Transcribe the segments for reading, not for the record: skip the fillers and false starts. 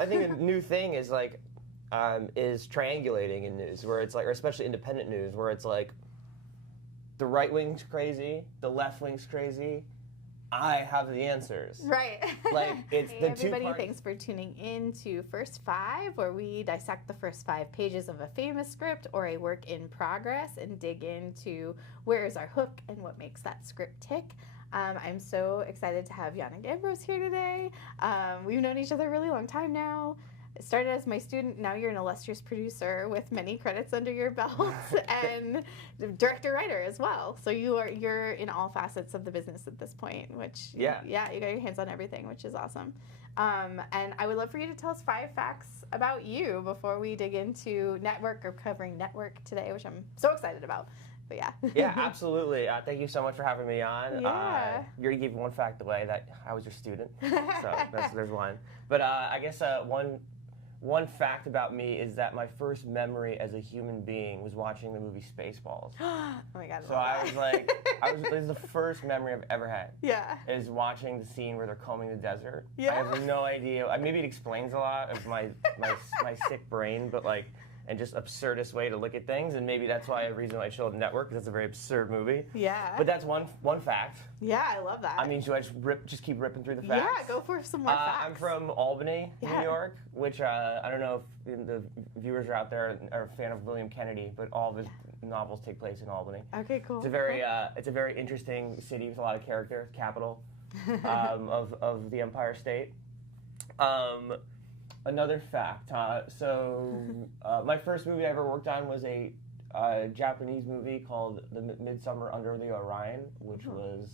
I think a new thing is like is triangulating in news, where it's like, or especially independent news, where it's like the right wing's crazy, the left wing's crazy. I have the answers. Right. Like, it's hey, the everybody, two parts. thanks for tuning in to First Five, where we dissect the first 5 pages of a famous script or a work in progress and dig into where is our hook and what makes that script tick. I'm so excited to have Janek Ambrose here today. We've known each other a really long time now. Started as my student, now you're an illustrious producer with many credits under your belt and director-writer as well. So you're in all facets of the business at this point, which you got your hands on everything, which is awesome. And I would love for you to tell us 5 facts about you before we dig into network. Or covering network today, which I'm so excited about. But yeah. Yeah, absolutely. Thank you so much for having me on. Yeah. You already gave one fact away, that I was your student, so there's one. But I guess one fact about me is that my first memory as a human being was watching the movie Spaceballs. Oh my God. So I was like, this is the first memory I've ever had. Yeah. Is watching the scene where they're combing the desert. Yeah. I have no idea. Maybe it explains a lot of my sick brain, but like, and just absurdist way to look at things, and maybe that's why the reason why I showed Network, because it's a very absurd movie. Yeah. But that's one fact. Yeah, I love that. I mean, should I just keep ripping through the facts? Yeah, go for some more facts. I'm from Albany, New York, which I don't know if the viewers are out there are a fan of William Kennedy, but all of his novels take place in Albany. Okay, cool. It's a very interesting city with a lot of character, capital of the Empire State. Another fact. My first movie I ever worked on was a Japanese movie called The Midsummer Under the Orion, which was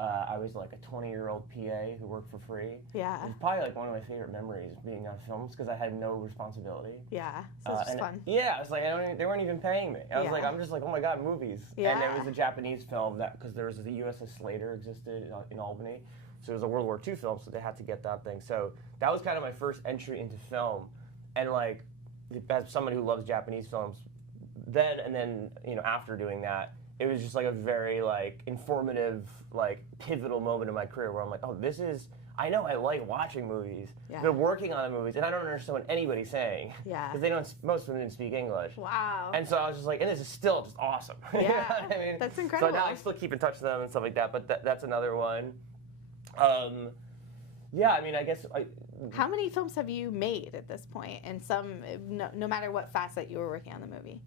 I was like a 20-year-old PA who worked for free. Yeah. It's probably like one of my favorite memories being on films because I had no responsibility. Yeah. So it's just fun. Yeah, I was like, they weren't even paying me. I was like, I'm just like, oh my God, movies. Yeah. And it was a Japanese film because there was the USS Slater existed in Albany. So it was a World War II film, so they had to get that thing. So that was kind of my first entry into film. And like, as someone who loves Japanese films, then after doing that, it was just like a very like informative, like pivotal moment in my career where I'm like, oh, I know I like watching movies, but working on the movies, and I don't understand what anybody's saying. Yeah. Because most of them didn't speak English. Wow. And so I was just like, and this is still just awesome. Yeah. You know what I mean? That's incredible. So now I still keep in touch with them and stuff like that, but that's another one. Yeah, I mean, I guess. How many films have you made at this point? And some, no matter what facet you were working on the movie.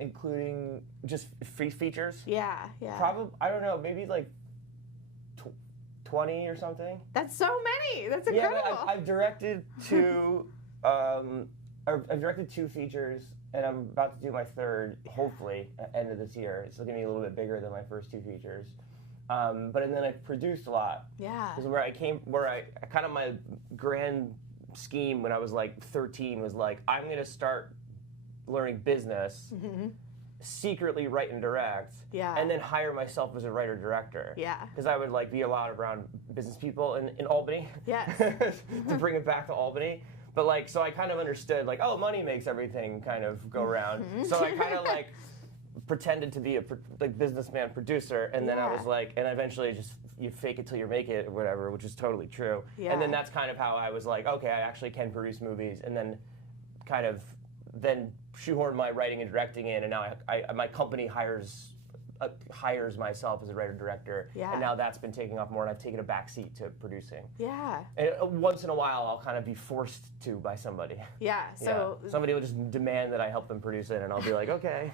Including just features. Yeah, yeah. Probably, I don't know, maybe like 20 or something. That's so many. That's incredible. Yeah, I've directed two. I've directed 2 features, and I'm about to do my 3rd, hopefully, at the end of this year. It's going to be a little bit bigger than my first 2 features. And then I produced a lot. Yeah. Because kind of my grand scheme when I was like 13 was like, I'm going to start learning business, secretly write and direct, and then hire myself as a writer-director. Yeah. Because I would like be allowed around business people in Albany. Yes. To bring it back to Albany. But like, so I kind of understood like, oh, money makes everything kind of go around. So I kind of like pretended to be a businessman producer, and then I was like, and eventually just you fake it till you make it or whatever, which is totally true. Yeah. And then that's kind of how I was like, okay, I actually can produce movies, and then kind of shoehorn my writing and directing in, and now my company hires myself as a writer-director, and now that's been taking off more, and I've taken a back seat to producing. Yeah. And once in a while, I'll kind of be forced to by somebody. Yeah, so... Yeah. Somebody will just demand that I help them produce it, and I'll be like, okay.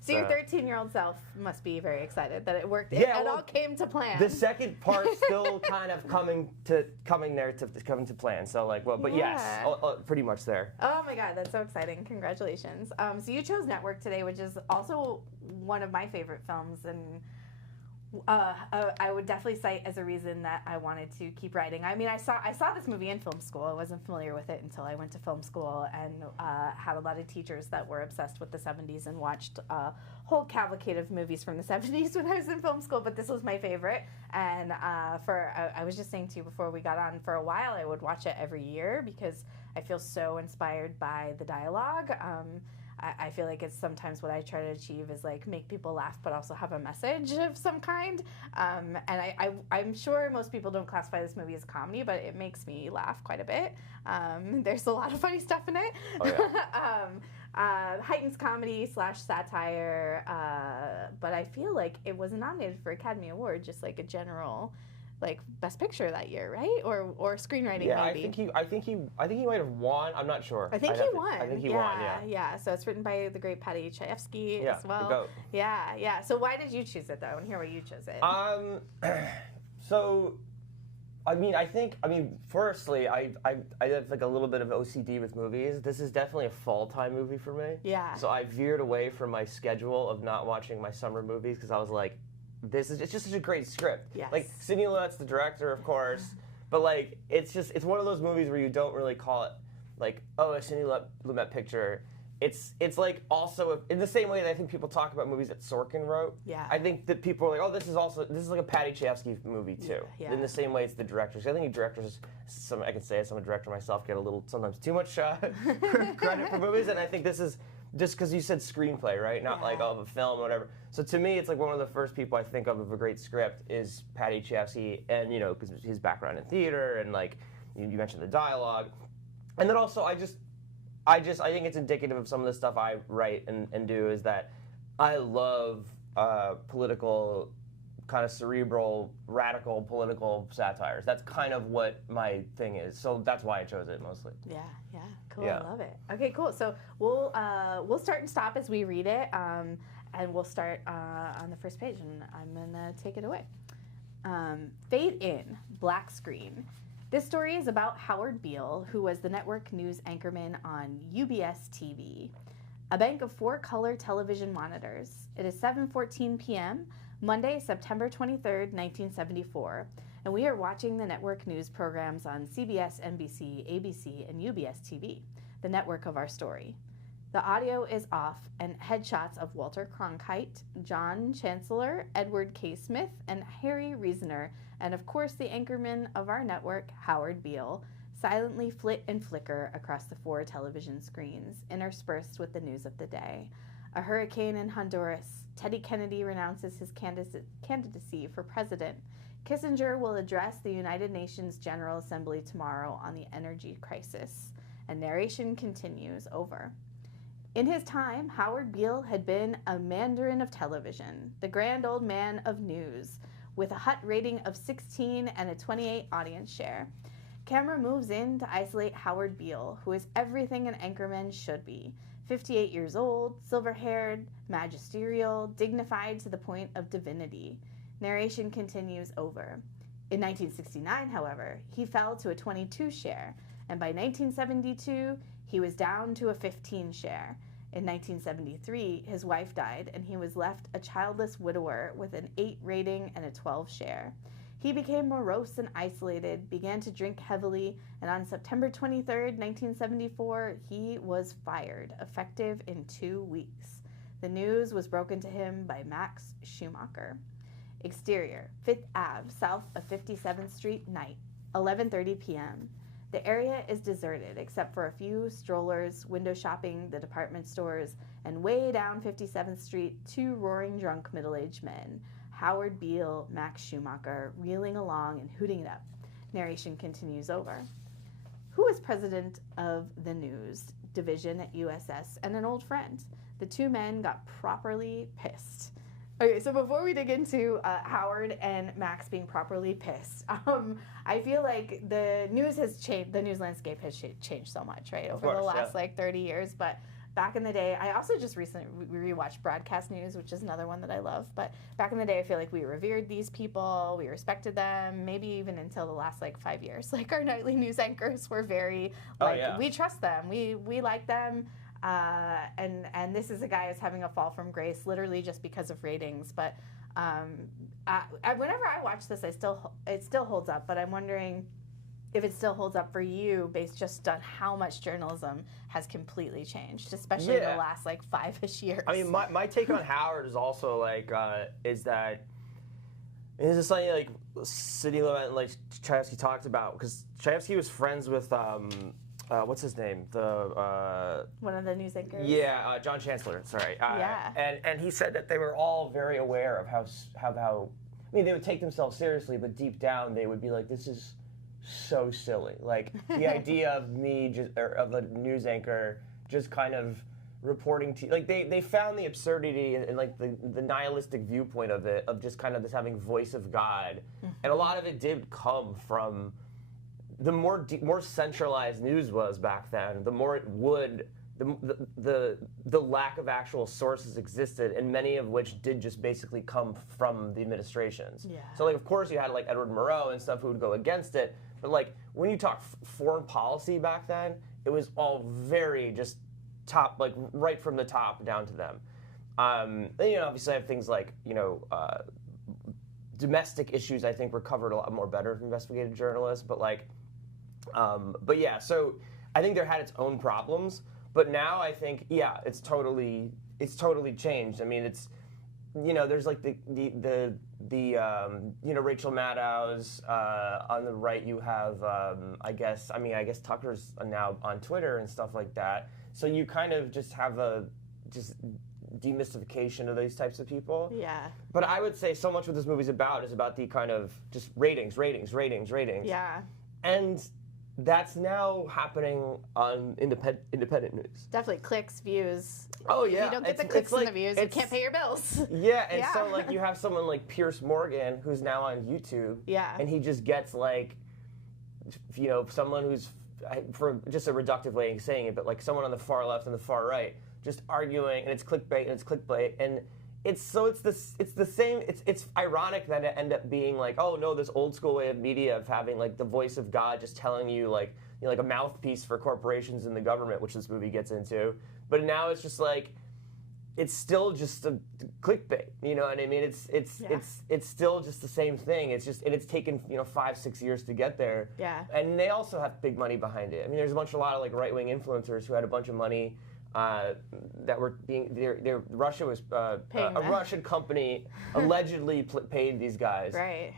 So your 13-year-old self must be very excited that it worked. Yeah, it all came to plan. The second part's still kind of coming to plan, so like, well, but yes, pretty much there. Oh my God, that's so exciting. Congratulations. So you chose Network today, which is also one of my favorite films, and I would definitely cite as a reason that I wanted to keep writing. I mean, I saw this movie in film school. I wasn't familiar with it until I went to film school, and had a lot of teachers that were obsessed with the 70s and watched a whole cavalcade of movies from the 70s when I was in film school, but this was my favorite. And I was just saying to you before we got on, for a while I would watch it every year because I feel so inspired by the dialogue. I feel like it's sometimes what I try to achieve is like make people laugh, but also have a message of some kind. And I'm sure most people don't classify this movie as comedy, but it makes me laugh quite a bit. There's a lot of funny stuff in it. Oh, yeah. Heightens comedy / satire, but I feel like it was nominated for Academy Award, just like a general, like Best Picture that year, right? Or screenwriting, yeah, maybe. I think he might have won. I'm not sure. I think he won. I think he won. Yeah. So it's written by the great Paddy Chayefsky as well. The GOAT. Yeah. So why did you choose it though? I want to hear why you chose it. So, I mean, firstly, I have like a little bit of OCD with movies. This is definitely a fall time movie for me. Yeah. So I veered away from my schedule of not watching my summer movies because I was like, it's just such a great script. Yes. Like Sidney Lumet's the director, of course, but like it's one of those movies where you don't really call it like, oh, a Sidney Lumet picture. It's like also in the same way that I think people talk about movies that Sorkin wrote. Yeah. I think that people are like, oh, this is like a Paddy Chayefsky movie too. Yeah. In the same way it's the directors. I think directors, I can say as I'm a director myself, get a little sometimes too much credit for movies, and I think this is just because you said screenplay, right? Not like a film or whatever. So to me, it's like one of the first people I think of a great script is Paddy Chayefsky, and because his background in theater and like you mentioned the dialogue, and then also I think it's indicative of some of the stuff I write and do is that I love political, kind of cerebral, radical political satires. That's kind of what my thing is. So that's why I chose it mostly. Yeah. Cool. I love it. Okay, cool. So we'll start and stop as we read it, and we'll start on the first page, and I'm gonna take it away. Fade in, black screen. This story is about Howard Beale, who was the network news anchorman on UBS TV, a bank of 4 color television monitors. It is 7:14 p.m., Monday, September 23rd, 1974, and we are watching the network news programs on CBS, NBC, ABC, and UBS TV, the network of our story. The audio is off, and headshots of Walter Cronkite, John Chancellor, Edward K. Smith, and Harry Reasoner, and of course the anchorman of our network, Howard Beale, silently flit and flicker across the 4 television screens, interspersed with the news of the day. A hurricane in Honduras. Teddy Kennedy renounces his candidacy for president. Kissinger will address the United Nations General Assembly tomorrow on the energy crisis. And narration continues over. In his time, Howard Beale had been a mandarin of television, the grand old man of news, with a hut rating of 16 and a 28 audience share. Camera moves in to isolate Howard Beale, who is everything an anchorman should be. 58 years old, silver-haired, magisterial, dignified to the point of divinity. Narration continues over. In 1969, however, he fell to a 22 share, and by 1972, he was down to a 15 share. In 1973, his wife died, and he was left a childless widower with an 8 rating and a 12 share. He became morose and isolated, began to drink heavily, and on September 23, 1974, he was fired, effective in 2 weeks. The news was broken to him by Max Schumacher. Exterior, 5th Ave, south of 57th Street, night, 11:30 p.m. The area is deserted except for a few strollers, window shopping, the department stores, and way down 57th Street, 2 roaring drunk middle-aged men, Howard Beale, Max Schumacher, reeling along and hooting it up. Narration continues over. Who is president of the news division at USS and an old friend? The 2 men got properly pissed. Okay, so before we dig into Howard and Max being properly pissed, I feel like the news has changed. The news landscape has changed so much, right, over the last 30 years. But back in the day, I also just recently rewatched Broadcast News, which is another one that I love. But back in the day, I feel like we revered these people, we respected them, maybe even until the last 5 years. Like our nightly news anchors were very we trust them, we like them. And this is a guy who's having a fall from grace, literally just because of ratings. But whenever I watch this, it still holds up. But I'm wondering if it still holds up for you, based just on how much journalism has completely changed, especially in the last 5-ish years. I mean, my take on Howard is also is that this is something Sidney Lumet and Chayefsky talked about, because Chayefsky was friends with what's his name? The one of the news anchors. Yeah, John Chancellor. Sorry. Yeah. And he said that they were all very aware of how I mean, they would take themselves seriously, but deep down they would be like, this is so silly. Like the idea of me of a news anchor just kind of reporting to, like, they found the absurdity and like the nihilistic viewpoint of it, of just kind of this having voice of God. And a lot of it did come from the more centralized news was back then, the more it would, the lack of actual sources existed, and many of which did just basically come from the administrations. Yeah. So like, of course you had like Edward Murrow and stuff who would go against it, but like when you talk foreign policy back then, it was all very just top, like right from the top down to them. And, you know, obviously I have things like, you know, domestic issues I think were covered a lot more better from investigative journalists, but like, but yeah, so I think there had its own problems, but now I think, yeah, it's totally changed. I mean, it's, you know, there's like the you know, Rachel Maddow's, on the right you have, I guess Tucker's now on Twitter and stuff like that. So you kind of just have a demystification of these types of people. Yeah. But I would say so much what this movie's about is about the kind of just ratings. Yeah. And that's now happening on independent news. Definitely clicks, views. Oh yeah. If you don't get the clicks and the views, you can't pay your bills. Yeah, and so like you have someone like Pierce Morgan who's now on YouTube. Yeah. And he just gets like, you know, someone who's, for just a reductive way of saying it, but like someone on the far left and the far right just arguing, and it's clickbait, and it's the same. It's ironic that it end up being like, oh no, this old school way of media of having like the voice of God just telling you, like, you know, like a mouthpiece for corporations and the government, which this movie gets into. But now it's just like, it's still just a clickbait. You know what I mean? It's still just the same thing. It's just, and it's taken, you know, 5-6 years to get there. Yeah. And they also have big money behind it. I mean, there's a lot of like right wing influencers who had a bunch of money. That were being, Russia was, a Russian company allegedly paid these guys. Right.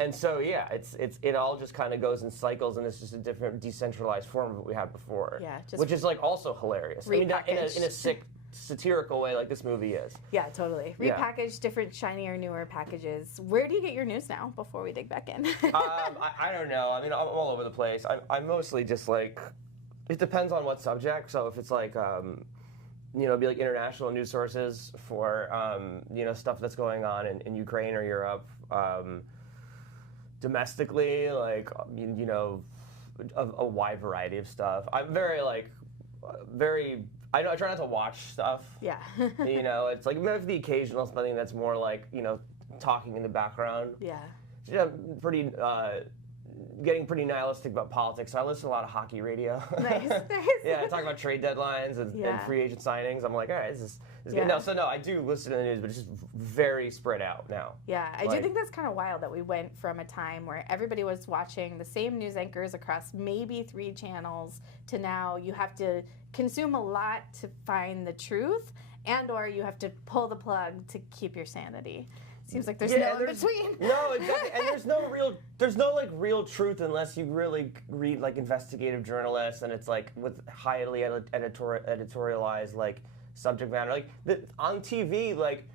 And so, yeah, it all just kind of goes in cycles, and it's just a different decentralized form of what we had before. Yeah. Which is like also hilarious. I mean, in a sick, satirical way like this movie is. Yeah, totally. Repackaged, different, shinier, newer packages. Where do you get your news now before we dig back in? I don't know. I mean, I'm all over the place. I'm mostly just like, it depends on what subject. So if it's like, you know, it'd be like international news sources for, you know, stuff that's going on in Ukraine or Europe. Domestically, like, you know, a wide variety of stuff. I'm very, like, I try not to watch stuff. Yeah. You know, it's like maybe the occasional something that's more like, you know, talking in the background. Yeah. Yeah, getting pretty nihilistic about politics. So I listen to a lot of hockey radio. Nice. Yeah, I talk about trade deadlines and free agent signings. I'm like, all right, this is good. No, so no, I do listen to the news, but it's just very spread out now. Yeah, I do think that's kind of wild that we went from a time where everybody was watching the same news anchors across maybe 3 channels to now you have to consume a lot to find the truth, and or you have to pull the plug to keep your sanity. Seems like there's no in between. No, exactly. And there's no like real truth unless you really read like investigative journalists, and it's like with highly editorialized like subject matter. Like on TV, like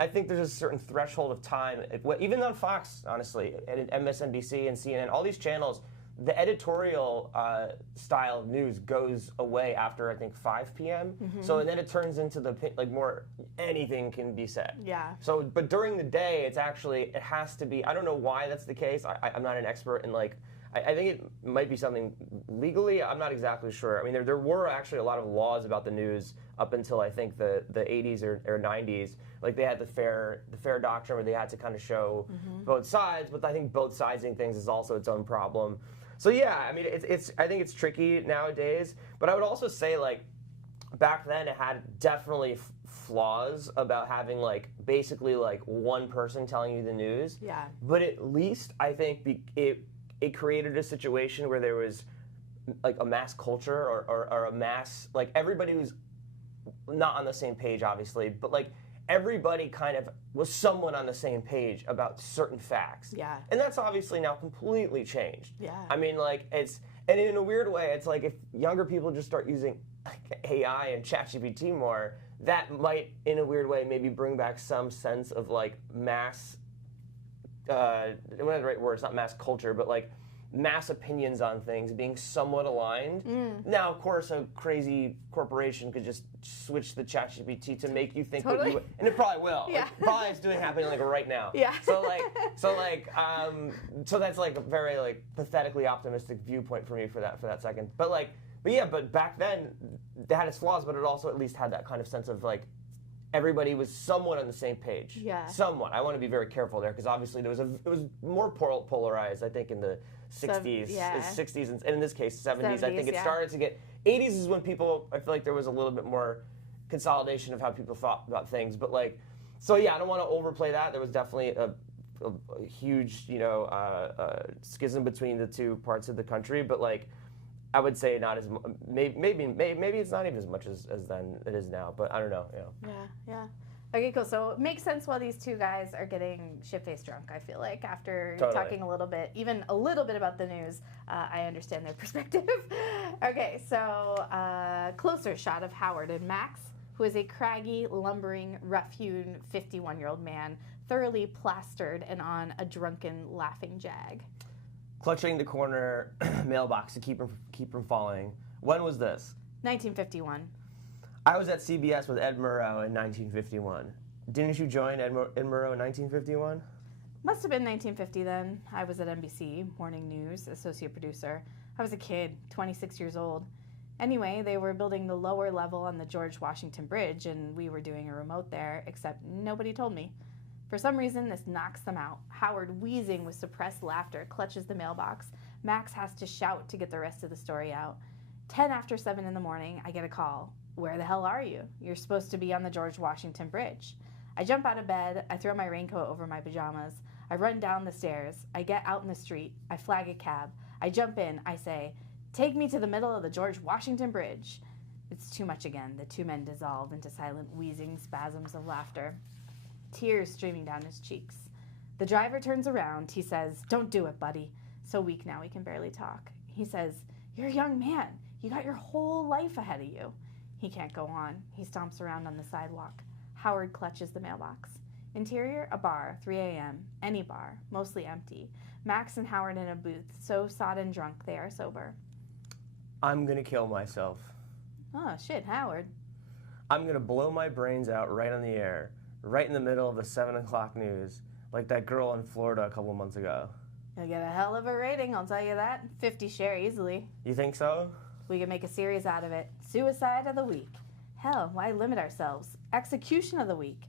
I think there's a certain threshold of time. Even on Fox, honestly, and MSNBC and CNN, all these channels, the editorial style of news goes away after I think 5 p.m. Mm-hmm. So and then it turns into the like more anything can be said. Yeah. So but during the day it has to be. I don't know why that's the case. I'm not an expert in like. I think it might be something legally. I'm not exactly sure. I mean, there were actually a lot of laws about the news up until I think the 80s or 90s. Like they had the fair doctrine where they had to kind of show both sides. But I think both siding things is also its own problem. So yeah, I mean, I think it's tricky nowadays. But I would also say like back then it had definitely flaws about having like basically like one person telling you the news. Yeah. But at least I think it created a situation where there was like a mass culture or a mass, like everybody was not on the same page obviously, but like everybody kind of was somewhat on the same page about certain facts. Yeah. And that's obviously now completely changed. Yeah. I mean like And in a weird way, it's like if younger people just start using AI and ChatGPT more, that might, in a weird way, maybe bring back some sense of like mass, what are the right words, not mass culture, but like mass opinions on things being somewhat aligned. Now, of course, a crazy corporation could just switch the ChatGPT to make you think what you, and it probably will. Yeah. Like, probably it's happening like right now. Yeah. So that's like a very like pathetically optimistic viewpoint for me for that second. But back then, it had its flaws, but it also at least had that kind of sense of like everybody was somewhat on the same page. Yeah. Somewhat. I want to be very careful there because obviously it was more polarized. I think in the 60s, 60s, and in this case 70s. I think it started to get. 80s is when people. I feel like there was a little bit more consolidation of how people thought about things. But like, so yeah, I don't want to overplay that. There was definitely a huge, schism between the two parts of the country. But like, I would say not as maybe it's not even as much as then it is now. But I don't know. Yeah. Okay, cool. So it makes sense why these two guys are getting shit-faced drunk, I feel like, after talking even a little bit about the news. I understand their perspective. Okay, so closer shot of Howard and Max, who is a craggy, lumbering, rough-hewn 51-year-old man, thoroughly plastered and on a drunken, laughing jag. Clutching the corner mailbox to keep from falling. When was this? 1951. I was at CBS with Ed Murrow in 1951. Didn't you join Ed Murrow in 1951? Must have been 1950 then. I was at NBC, Morning News, associate producer. I was a kid, 26 years old. Anyway, they were building the lower level on the George Washington Bridge, and we were doing a remote there, except nobody told me. For some reason, this knocks them out. Howard, wheezing with suppressed laughter, clutches the mailbox. Max has to shout to get the rest of the story out. 10 after 7 in the morning, I get a call. Where the hell are you? You're supposed to be on the George Washington Bridge. I jump out of bed. I throw my raincoat over my pajamas. I run down the stairs. I get out in the street. I flag a cab. I jump in. I say, take me to the middle of the George Washington Bridge. It's too much again. The two men dissolve into silent wheezing spasms of laughter. Tears streaming down his cheeks. The driver turns around. He says, don't do it, buddy. So weak now he can barely talk. He says, you're a young man. You got your whole life ahead of you. He can't go on. He stomps around on the sidewalk. Howard clutches the mailbox. Interior, a bar, 3 a.m. Any bar, mostly empty. Max and Howard in a booth, so sodden drunk they are sober. I'm gonna kill myself. Oh, shit, Howard. I'm gonna blow my brains out right on the air, right in the middle of the 7 o'clock news, like that girl in Florida a couple months ago. You'll get a hell of a rating, I'll tell you that. 50 share easily. You think so? We can make a series out of it. Suicide of the week. Hell, why limit ourselves? Execution of the week.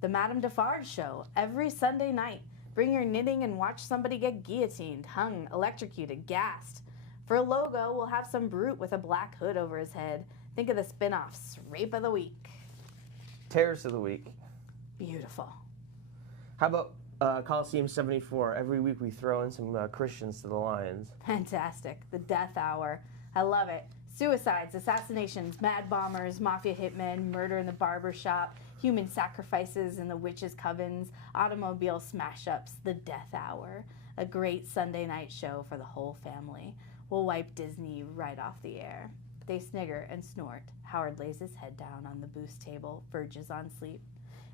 The Madame Defarge show, every Sunday night. Bring your knitting and watch somebody get guillotined, hung, electrocuted, gassed. For a logo, we'll have some brute with a black hood over his head. Think of the spin-offs. Rape of the week. Terrorist of the week. Beautiful. How about Coliseum 74? Every week we throw in some Christians to the lions. Fantastic. The Death Hour. I love it. Suicides, assassinations, mad bombers, mafia hitmen, murder in the barber shop, human sacrifices in the witches' covens, automobile smash-ups, the Death Hour. A great Sunday night show for the whole family. We'll wipe Disney right off the air. They snigger and snort. Howard lays his head down on the booth table, verges on sleep.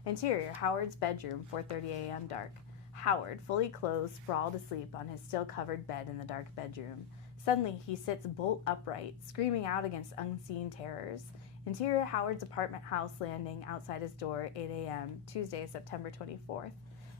Interior, Howard's bedroom, 4:30 a.m. dark. Howard, fully clothed, sprawled asleep on his still-covered bed in the dark bedroom. Suddenly, he sits bolt upright, screaming out against unseen terrors. Interior, Howard's apartment house landing outside his door, 8 a.m., Tuesday, September 24th.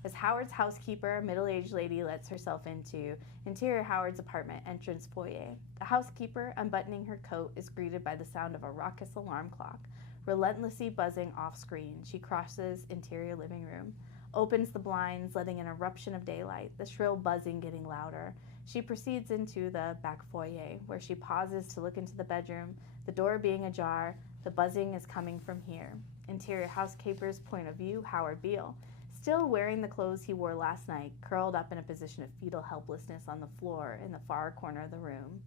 As Howard's housekeeper, a middle-aged lady, lets herself into Interior, Howard's apartment entrance foyer. The housekeeper, unbuttoning her coat, is greeted by the sound of a raucous alarm clock. Relentlessly buzzing off-screen, she crosses Interior living room, opens the blinds, letting an eruption of daylight, the shrill buzzing getting louder. She proceeds into the back foyer, where she pauses to look into the bedroom, the door being ajar. The buzzing is coming from here. Interior housekeeper's point of view, Howard Beale, still wearing the clothes he wore last night, curled up in a position of fetal helplessness on the floor in the far corner of the room.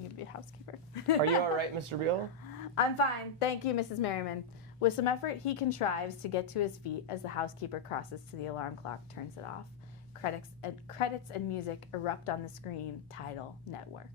You'd be a housekeeper. Are you all right, Mr. Beale? I'm fine. Thank you, Mrs. Merriman. With some effort, he contrives to get to his feet as the housekeeper crosses to the alarm clock, turns it off. credits and music erupt on the screen. Title, network.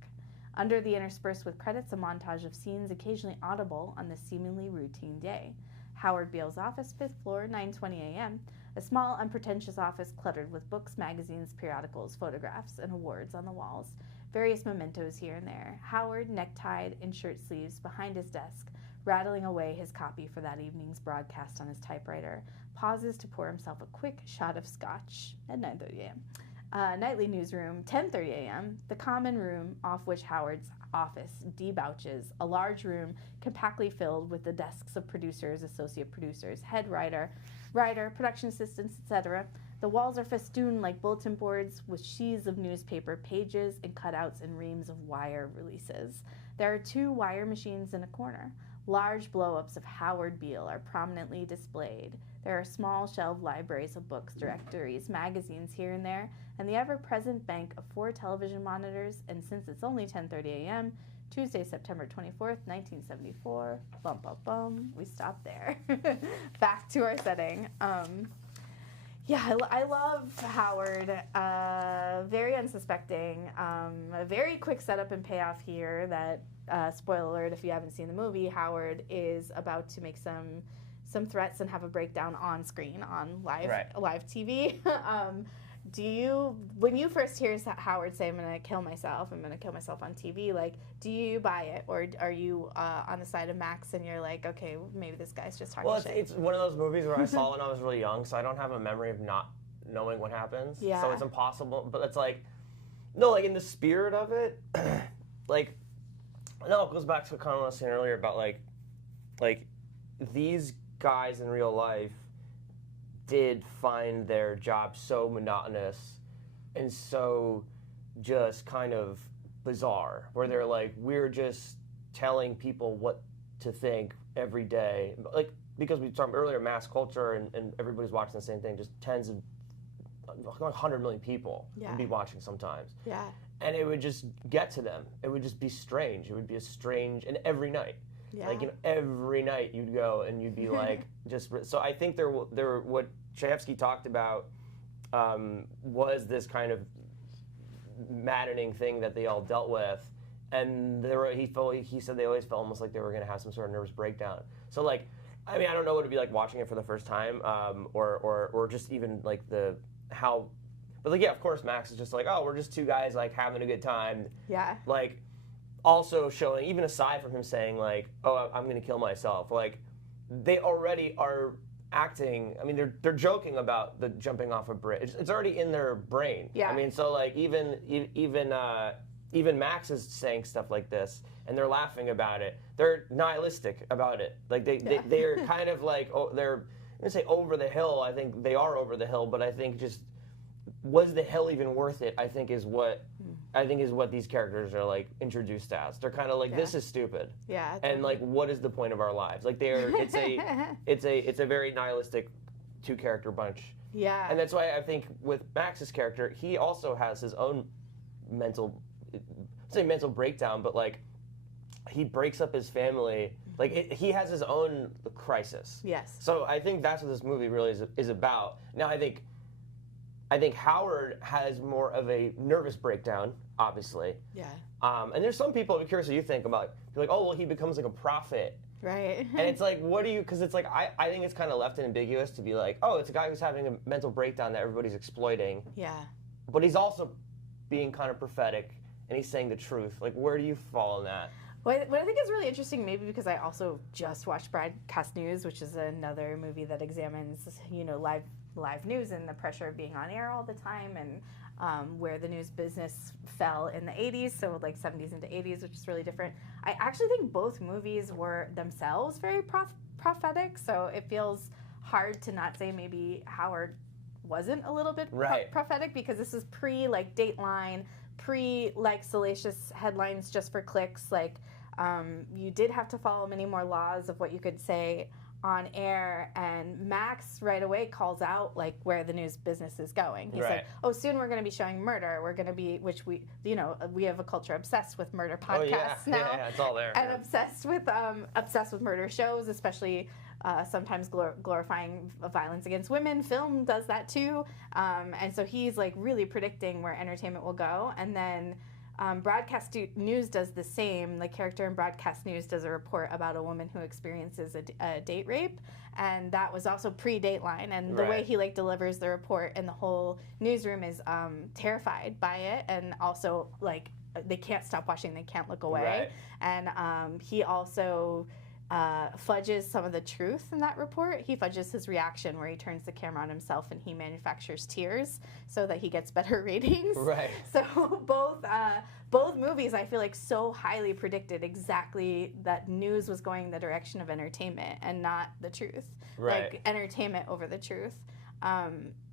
Under the interspersed with credits, a montage of scenes occasionally audible on this seemingly routine day. Howard Beale's office, 5th floor, 9:20 a.m. A small, unpretentious office cluttered with books, magazines, periodicals, photographs, and awards on the walls. Various mementos here and there. Howard, necktied, in shirt sleeves, behind his desk, rattling away his copy for that evening's broadcast on his typewriter, pauses to pour himself a quick shot of scotch at 9:30 a.m. Nightly newsroom, 10:30 a.m. The common room off which Howard's office debouches, a large room compactly filled with the desks of producers, associate producers, head writer, production assistants, etc. The walls are festooned like bulletin boards with sheaths of newspaper pages and cutouts and reams of wire releases. There are 2 wire machines in a corner. Large blow-ups of Howard Beale are prominently displayed. There are small shelved libraries of books, directories, magazines here and there, and the ever-present bank of 4 television monitors, and since it's only 10:30 a.m., Tuesday, September 24th, 1974, bum, bum, bum, we stop there. Back to our setting. Yeah, I love Howard. Very unsuspecting. A very quick setup and payoff here that, spoiler alert if you haven't seen the movie, Howard is about to make some threats and have a breakdown on screen, on live TV. When you first hear Howard say, I'm going to kill myself on TV, like, do you buy it? Or are you on the side of Max and you're like, okay, maybe this guy's just talking shit? Well, it's one of those movies where I saw when I was really young, so I don't have a memory of not knowing what happens. Yeah. So it's impossible. But it's like, no, like in the spirit of it, like, no, it goes back to kind of what I was saying earlier about like these guys in real life did find their job so monotonous and so just kind of bizarre, where they're like, we're just telling people what to think every day. Like, because we talked earlier, mass culture and everybody's watching the same thing, just tens of, 100 million people would be watching sometimes. Yeah. And it would just get to them. It would just be strange. It would be a strange, and every night. Yeah. Like, every night you'd go and you'd be like, so I think there what Chayefsky talked about was this kind of maddening thing that they all dealt with, and he said they always felt almost like they were going to have some sort of nervous breakdown. So, like, I mean, I don't know what it'd be like watching it for the first time, or just even like but like, yeah, of course, Max is just like, oh, we're just 2 guys like having a good time. Yeah. Like, also showing, even aside from him saying like, oh, I'm going to kill myself, like, they already are acting. I mean, they're joking about the jumping off a bridge. It's already in their brain. Yeah. I mean, so like even Max is saying stuff like this, and they're laughing about it. They're nihilistic about it. Like they're kind of like, oh, they're, I'm gonna say over the hill. I think they are over the hill, but I think just, was the hill even worth it? I think is what these characters are like introduced as. They're kind of like, this is stupid. Yeah. Totally. And like, what is the point of our lives? Like, it's a very nihilistic 2-character bunch. Yeah. And that's why I think with Max's character, he also has his own mental breakdown, but like, he breaks up his family. Like, he has his own crisis. Yes. So I think that's what this movie really is about. Now, I think Howard has more of a nervous breakdown, obviously. Yeah. And there's some people, I'm curious what you think about, like, oh, well, he becomes like a prophet. Right. And it's like, because it's like, I think it's kind of left ambiguous to be like, oh, it's a guy who's having a mental breakdown that everybody's exploiting. Yeah. But he's also being kind of prophetic, and he's saying the truth. Like, where do you fall in that? What I think is really interesting, maybe because I also just watched Broadcast News, which is another movie that examines, live news and the pressure of being on air all the time, and where the news business fell in the 80s, so like 70s into 80s, which is really different. I actually think both movies were themselves very prophetic, so it feels hard to not say maybe Howard wasn't a little bit prophetic, because this is pre like Dateline, pre like salacious headlines just for clicks. Like, you did have to follow many more laws of what you could say on air, and Max right away calls out like where the news business is going. He's like, oh, soon we're going to be showing murder. We're going to be, which we have a culture obsessed with murder podcasts now. Yeah, it's all there. And obsessed with murder shows, especially sometimes glorifying violence against women. Film does that too. And so he's like really predicting where entertainment will go. And then broadcast news does the same. The character in broadcast news does a report about a woman who experiences a date rape. And that was also pre-Dateline. And the way he like delivers the report and the whole newsroom is terrified by it. And also like they can't stop watching. They can't look away. And he also fudges some of the truth in that report. He fudges his reaction where he turns the camera on himself and he manufactures tears so that he gets better ratings. So both movies I feel like so highly predicted exactly that news was going the direction of entertainment and not the truth. Like entertainment over the truth.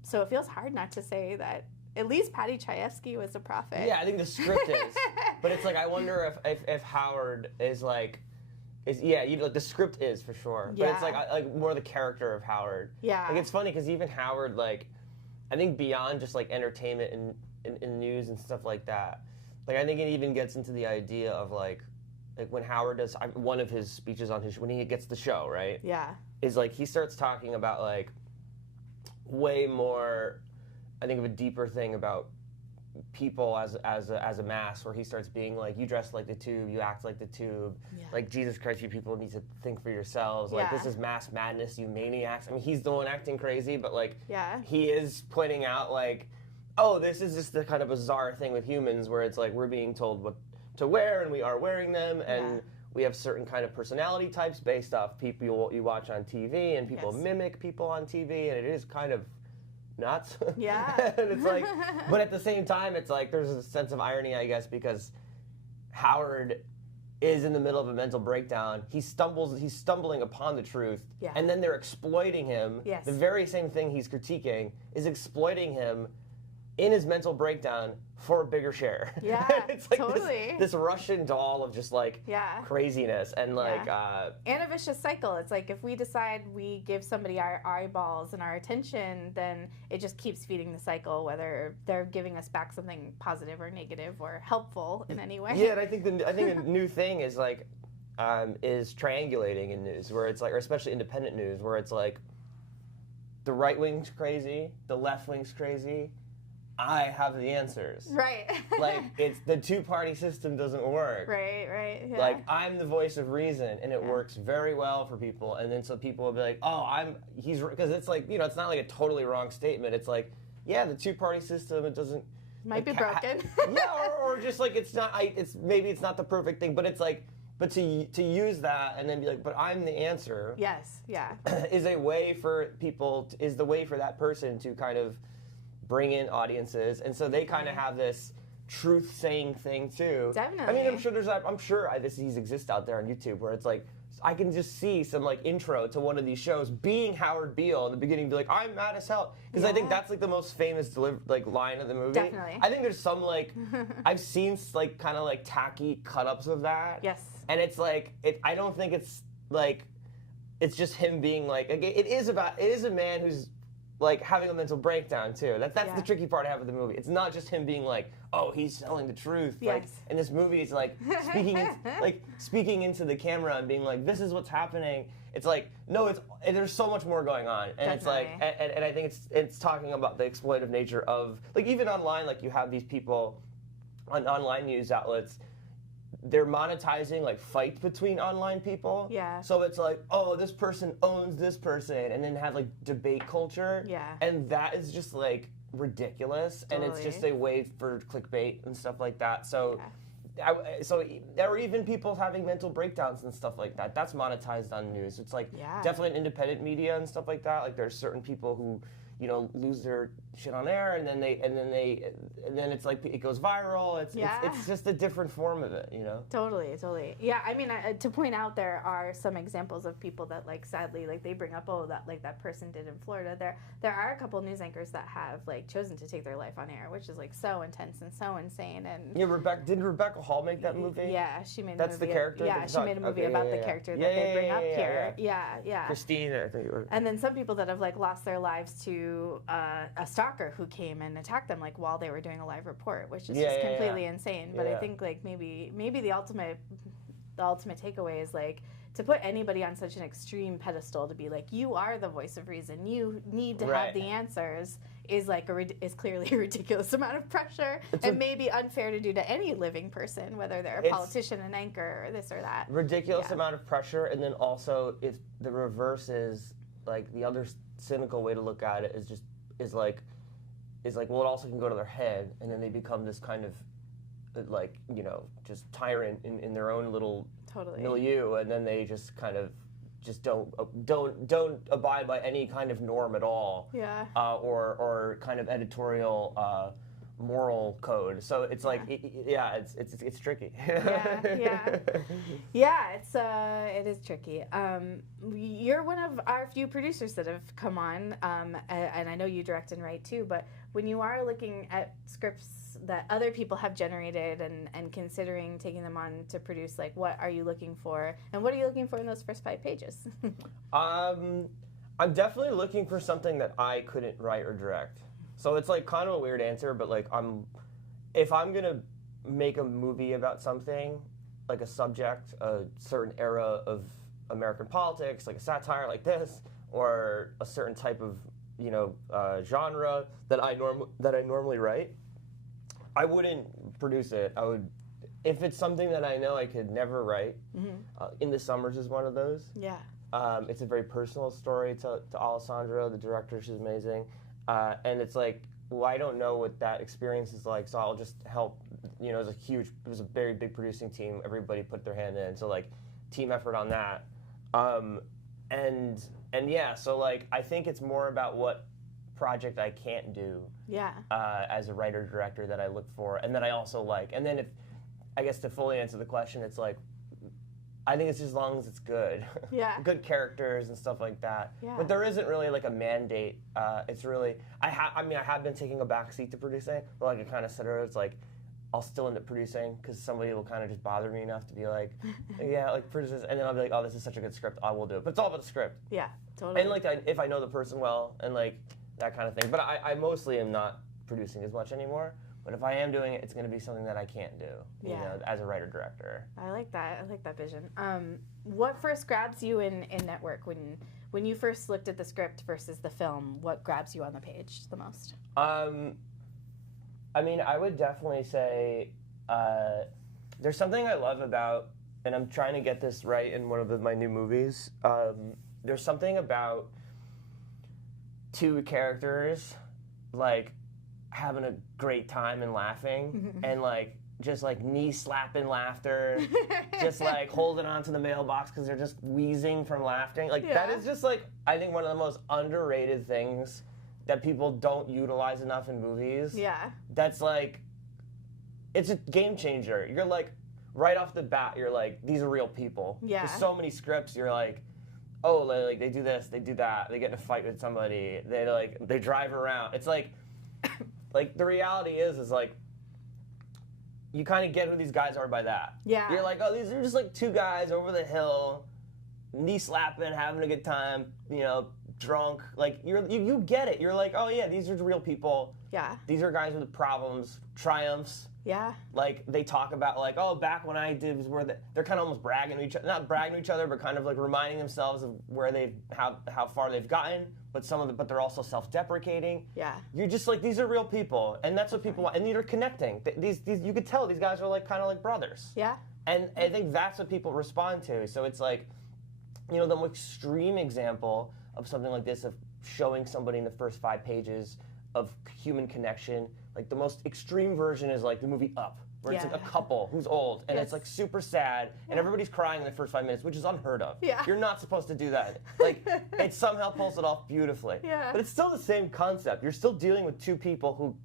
So it feels hard not to say that at least Paddy Chayefsky was a prophet. Yeah, I think the script is. But it's like I wonder if Howard is like the script is for sure, but it's like more the character of Howard. Like it's funny because even Howard, like, I think beyond just like entertainment and news and stuff like that, like I think it even gets into the idea of like when Howard does one of his speeches on when he gets the show, right? Is like he starts talking about like way more, I think, of a deeper thing about people as a mass, where he starts being like, you dress like the tube, you act like the tube, like Jesus Christ, you people need to think for yourselves, like this is mass madness, you maniacs. I mean, he's the one acting crazy, but like he is pointing out like, oh, this is just the kind of bizarre thing with humans where it's like we're being told what to wear and we are wearing them, and we have certain kind of personality types based off people you watch on TV, and people mimic people on TV, and it is kind of nuts. And it's like, but at the same time, it's like there's a sense of irony, I guess, because Howard is in the middle of a mental breakdown. He's stumbling upon the truth, and then they're exploiting him. The very same thing he's critiquing is exploiting him in his mental breakdown for a bigger share. It's like this Russian doll of just like craziness and like and a vicious cycle. It's like if we decide we give somebody our eyeballs and our attention, then it just keeps feeding the cycle, whether they're giving us back something positive or negative or helpful in any way. And I think a new thing is like is triangulating in news, where it's like, or especially independent news, where it's like the right wing's crazy, the left wing's crazy, I have the answers. Like, it's the two-party system doesn't work. Like, I'm the voice of reason, and it works very well for people. And then so people will be like, oh, because it's like, it's not like a totally wrong statement. It's like, the two-party system, it doesn't. Might be broken. Or just like maybe it's not the perfect thing, but it's like, but to use that and then be like, but I'm the answer. Is a way for people, is the way for that person to kind of bring in audiences, and so they kind of have this truth-saying thing too. Definitely. I mean, I'm sure these exist out there on YouTube, where it's like I can just see some like intro to one of these shows being Howard Beale in the beginning, be like, I'm mad as hell, because I think that's like the most famous line of the movie. Definitely. I think there's some like I've seen like kind of like tacky cut-ups of that. And it's like I don't think it's like it's just him being like, it is a man who's like having a mental breakdown too. That's the tricky part I have with the movie. It's not just him being like, oh, he's telling the truth. Like in this movie, it's like speaking into the camera and being like, this is what's happening. It's like, no, there's so much more going on, and it's like, and I think it's talking about the exploitative nature of, like, even online, like you have these people on online news outlets. They're monetizing like fights between online people. So it's like, oh, this person owns this person, and then have like debate culture. And that is just like ridiculous, and it's just a way for clickbait and stuff like that. So, so there were even people having mental breakdowns and stuff like that. That's monetized on news. It's like definitely independent media and stuff like that. Like there's certain people who, lose their shit on air, and then it's like it goes viral. It's just a different form of it, Totally. Yeah, I mean, to point out, there are some examples of people that, like, sadly, like they bring up, that person did in Florida. There are a couple news anchors that have like chosen to take their life on air, which is like so intense and so insane. And didn't Rebecca Hall make that movie? Yeah, she made. That's the character. Yeah, she made a movie about the character that they bring up here. Yeah. Christine, I think. And then some people that have like lost their lives to a stalker who came and attacked them like while they were doing a live report, which is just completely insane. But I think like maybe the ultimate takeaway is like, to put anybody on such an extreme pedestal to be like, you are the voice of reason, you need to Right. have the answers, is like is clearly a ridiculous amount of pressure, and maybe unfair to do to any living person, whether they're a politician, an anchor, or this or that. Ridiculous amount of pressure, and then also if the reverse is like the other cynical way to look at it is like well, it also can go to their head, and then they become this kind of like, you know, just tyrant in their own little milieu, and then they just kind of just don't abide by any kind of norm at all, or kind of editorial moral code. So it's like it's tricky. It is tricky. You're one of our few producers that have come on, and I know you direct and write too, but when you are looking at scripts that other people have generated and considering taking them on to produce, like, what are you looking for, and what are you looking for in those first 5 pages? I'm definitely looking for something that I couldn't write or direct. So it's like kind of a weird answer, but like if I'm gonna make a movie about something, like a subject, a certain era of American politics, like a satire like this, or a certain type of, you know, genre that I normally write, I wouldn't produce it. I would, if it's something that I know I could never write. In the Summers is one of those. Yeah. It's a very personal story to Alessandra, the director. She's amazing. And it's like, well, I don't know what that experience is like, so I'll just help. You know, it was a very big producing team. Everybody put their hand in, so like, team effort on that. And yeah, so like, I think it's more about what project I can't do. Yeah. As a writer director that I look for, and that I also like. And then if, I guess to fully answer the question, it's like, I think it's just as long as it's good. Yeah. Good characters and stuff like that. Yeah. But there isn't really like a mandate. It's really, I have been taking a backseat to producing, but like I kind of said earlier, it's like, I'll still end up producing because somebody will kind of just bother me enough to be like, yeah, like produce this, and then I'll be like, oh, this is such a good script, I will do it. But it's all about the script. Yeah, totally. And like, if I know the person well, and like that kind of thing. But I mostly am not producing as much anymore. But if I am doing it, it's going to be something that I can't do, you know, as a writer-director. I like that. I like that vision. What first grabs you in network when you first looked at the script versus the film? What grabs you on the page the most? I mean, I would definitely say there's something I love about, and I'm trying to get this right in one of my new movies. There's something about two characters, like, having a great time and laughing, and like just like knee slapping laughter, just like holding on to the mailbox because they're just wheezing from laughing. Like that is just like, I think, one of the most underrated things that people don't utilize enough in movies. Yeah. That's like, it's a game changer. You're like, right off the bat, you're like, these are real people. Yeah. There's so many scripts, you're like, oh, like they do this, they do that, they get in a fight with somebody, they drive around. It's like, like, the reality is like, you kind of get who these guys are by that. Yeah. You're like, oh, these are just like two guys over the hill, knee slapping, having a good time, you know, drunk. Like, you get it. You're like, oh yeah, these are real people. Yeah. These are guys with problems, triumphs. Yeah. Like, they talk about like, oh, back when I did was where they're kind of almost bragging to each other, not bragging to each other, but kind of like reminding themselves of where how far they've gotten. But but they're also self-deprecating. Yeah. You're just like, these are real people, and that's what people want, and they're connecting. These you could tell these guys are like kind of like brothers. Yeah. And I think that's what people respond to. So it's like, you know, the most extreme example of something like this, of showing somebody in the first 5 pages of human connection. Like, the most extreme version is like the movie Up, where it's like a couple who's old, and it's like super sad, and everybody's crying in the first 5 minutes, which is unheard of. Yeah. You're not supposed to do that. Like, it somehow pulls it off beautifully. Yeah. But it's still the same concept. You're still dealing with two people who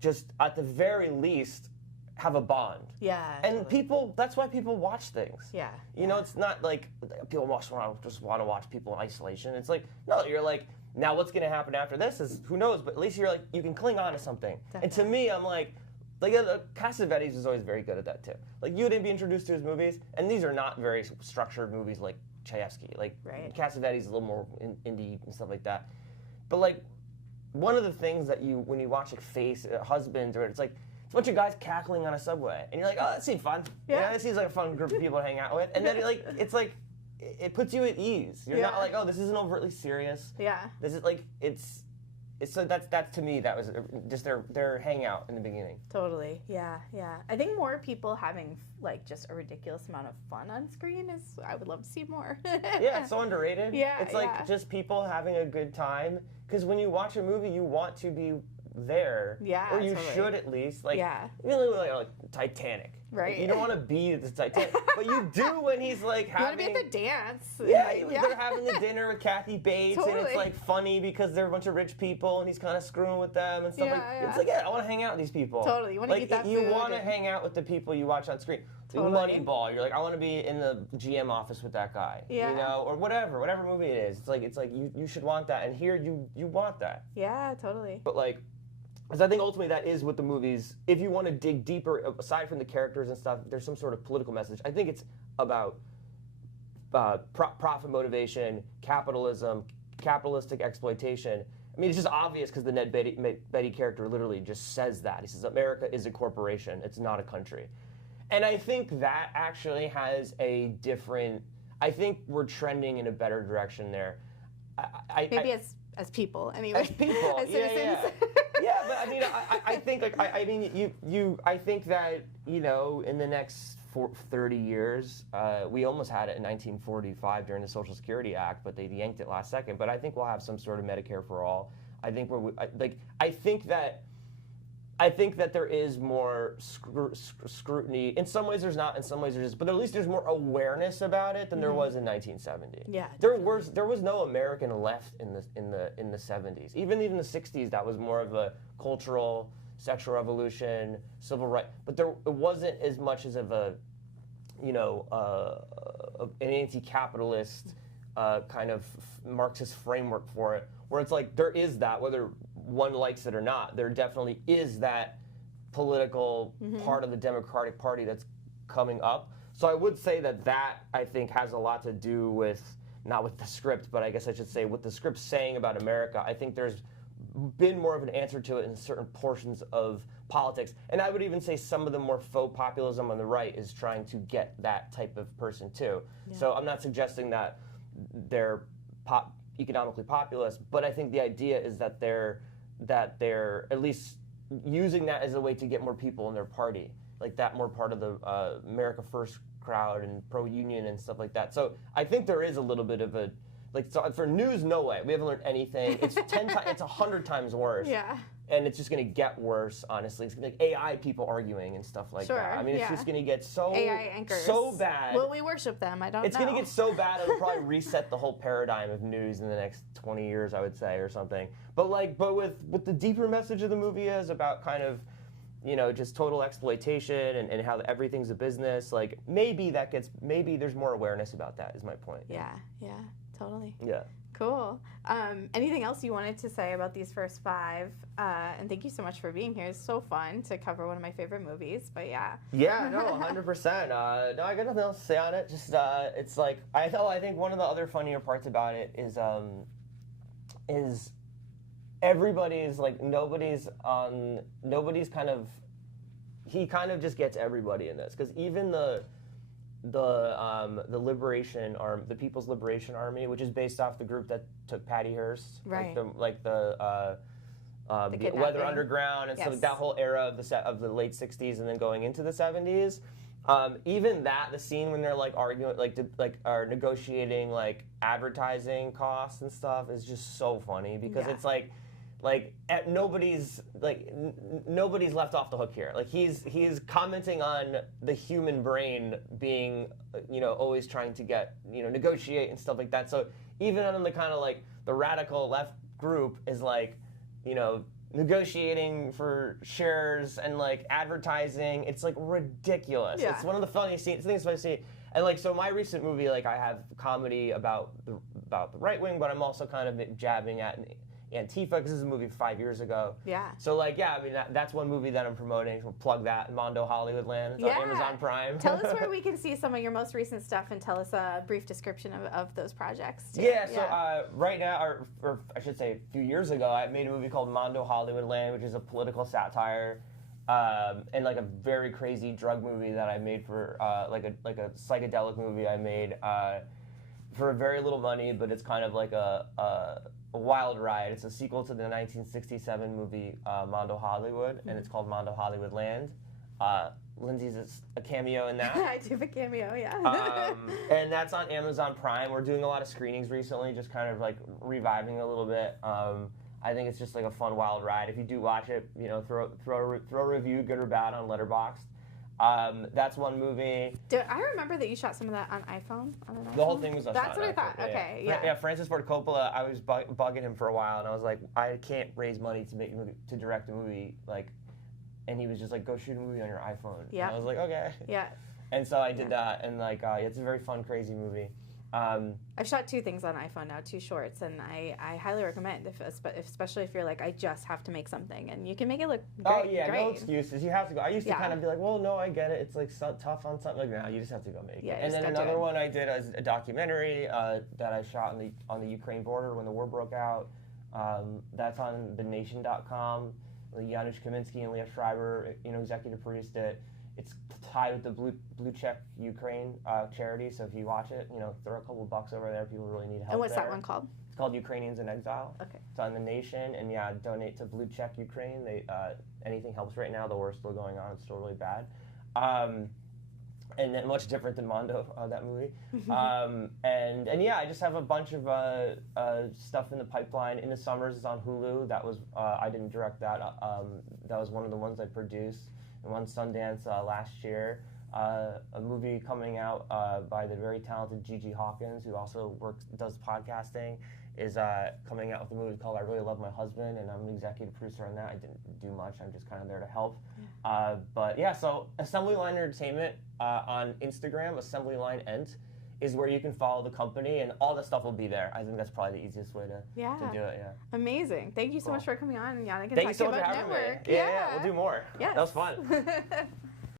just, at the very least, have a bond. Yeah. And totally. That's why people watch things. Yeah. You know, it's not like people just want to watch people in isolation. It's like, no, you're like, now what's going to happen after this is, who knows, but at least you're like, you can cling on to something. Definitely. And to me, I'm like Cassavetes is always very good at that too. Like, you would be introduced to his movies, and these are not very structured movies like Chayefsky. Like, Cassavetes is a little more indie and stuff like that. But like, one of the things that when you watch like Face, Husbands, or it's like, it's a bunch of guys cackling on a subway, and you're like, oh, that seems fun. Yeah. You know, that seems like a fun group of people to hang out with. And then like, it's like, it puts you at ease. You're not like, oh, this isn't overtly serious. Yeah. This is like it's so that's to me that was just their hangout in the beginning. Totally. Yeah. I think more people having like just a ridiculous amount of fun on screen is I would love to see more. Yeah, it's so underrated. Yeah. It's like just people having a good time, because when you watch a movie, you want to be there. Yeah. Or you should at least. Like, yeah. Really like Titanic. Right. Like, you don't want to be at the Titanic, but you do when he's like having. You want to be at the dance. Yeah, they're having the dinner with Kathy Bates, totally. and it's like funny because they're a bunch of rich people, and he's kind of screwing with them and stuff. It's like, I want to hang out with these people. Totally, you want to like, eat that food. You want to hang out with the people you watch on screen. Totally. Moneyball, you're like, I want to be in the GM office with that guy. Yeah. You know, or whatever movie it is. It's like you should want that, and here you want that. Yeah, totally. But like. Because I think ultimately that is what the movies, if you want to dig deeper, aside from the characters and stuff, there's some sort of political message. I think it's about profit motivation, capitalism, capitalistic exploitation. I mean, it's just obvious because the Ned Beatty character literally just says that. He says, America is a corporation, it's not a country. And I think that actually has a different, I think we're trending in a better direction there. Maybe as people, anyway. As people, as citizens. Yeah, but I mean, I think like I think that in the next 30 years, we almost had it in 1945 during the Social Security Act, but they yanked it last second. But I think we'll have some sort of Medicare for all. I think I think that there is more scrutiny. In some ways, there's not. In some ways, there is. But at least there's more awareness about it than there was in 1970. Yeah. There was no American left in the 70s. Even in the 60s, that was more of a cultural, sexual revolution, civil rights. But it wasn't as much as of a, an anti-capitalist kind of Marxist framework for it. Where it's like there is that, whether one likes it or not, there definitely is that political part of the Democratic Party that's coming up. So I would say that I think has a lot to do with, not with the script, but I guess I should say with the script saying about America. I think there's been more of an answer to it in certain portions of politics. And I would even say some of the more faux populism on the right is trying to get that type of person too. Yeah. So I'm not suggesting that they're economically populist, but I think the idea is that they're at least using that as a way to get more people in their party, like that more part of the America First crowd and pro-union and stuff like that. So I think there is a little bit of a, so for news, no way. We haven't learned anything. It's 10 times, it's 100 times worse. Yeah. And it's just going to get worse, honestly. It's going to be like AI people arguing and stuff like that. I mean, it's just going to get so AI anchors. So bad. Well, we worship them. I don't know. It's going to get so bad, it'll probably reset the whole paradigm of news in the next 20 years, I would say, or something. But with the deeper message of the movie is about kind of, just total exploitation and how everything's a business. Like maybe there's more awareness about that. Is my point. Yeah. Totally. Yeah. Cool. Anything else you wanted to say about these first 5? And thank you so much for being here. It's so fun to cover one of my favorite movies. But yeah. Yeah. No. 100%. No, I got nothing else to say on it. Just it's like I think one of the other funnier parts about it is everybody's like nobody's kind of he kind of just gets everybody in this, because even the Liberation Army, the People's Liberation Army, which is based off the group that took Paddy Hearst, right? The Weather Underground and stuff, like that whole era of the late '60s and then going into the '70s. Even the scene when they're like arguing, are negotiating like advertising costs and stuff is just so funny, because it's like nobody's left off the hook here. Like he's commenting on the human brain being, always trying to get, negotiate and stuff like that. So even on the kind of like the radical left group is like, negotiating for shares and like advertising. It's like ridiculous. Yeah. It's one of the funniest things I've seen. And like, so my recent movie, like I have comedy about the right wing, but I'm also kind of jabbing at Antifa, because this is a movie 5 years ago. Yeah. So like, yeah, I mean that's one movie that I'm promoting. We'll plug that, Mondo Hollywoodland. It's on Amazon Prime. Tell us where we can see some of your most recent stuff, and tell us a brief description of those projects too. Yeah. So right now, or I should say, a few years ago, I made a movie called Mondo Hollywoodland, which is a political satire. And like a very crazy drug movie that I made for like a psychedelic movie I made. for very little money, but it's kind of like a wild ride. It's a sequel to the 1967 movie Mondo Hollywood, and it's called Mondo Hollywood Land. Lindsay's a cameo in that. I do have a cameo, yeah. And that's on Amazon Prime. We're doing a lot of screenings recently, just kind of like reviving it a little bit. I think it's just like a fun, wild ride. If you do watch it, you know, throw a review, good or bad, on Letterboxd. That's one movie. I remember that you shot some of that on iPhone. The whole thing was on That's what I iPhone, thought. yeah. Okay, Yeah, yeah. Francis Ford Coppola, I was bugging him for a while, and I was like, I can't raise money to direct a movie, like, and he was just like, go shoot a movie on your iPhone. Yeah. And I was like, okay. Yeah. And so I did that, and like, it's a very fun, crazy movie. I've shot 2 things on iPhone now, 2 shorts, and I highly recommend, especially if you're like, I just have to make something, and you can make it look great. Oh yeah, great. no excuses. You have to go. I used to Yeah. kind of be like, well, no, I get it. It's like tough on something. Like, no, you just have to go make Yeah, it. you And just then gotta do another it. one I did is a documentary that I shot on the Ukraine border when the war broke out. That's on thenation.com. Janusz Kaminski and Leah Schreiber, executive produced it. It's tied with the Blue Check Ukraine charity, so if you watch it, throw a couple bucks over there. People really need help. And what's there. that one called? It's called Ukrainians in Exile. Okay. It's on The Nation, and yeah, donate to Blue Check Ukraine. They anything helps right now. The war's still going on. It's still really bad. And then much different than Mondo, that movie. And yeah, I just have a bunch of stuff in the pipeline. In the Summers is on Hulu. That was I didn't direct that. That was one of the ones I produced. And won Sundance last year. A movie coming out by the very talented Gigi Hawkins, who also does podcasting, is coming out with a movie called I Really Love My Husband, and I'm an executive producer on that. I didn't do much. I'm just kind of there to help. Yeah. But yeah, so Assembly Line Entertainment on Instagram, Assembly Line Ent, is where you can follow the company, and all that stuff will be there. I think that's probably the easiest way to do it. Yeah. Amazing. Thank you so much for coming on, Janek. Thank you so much for having me. Network. Yeah, we'll do more. Yes. That was fun.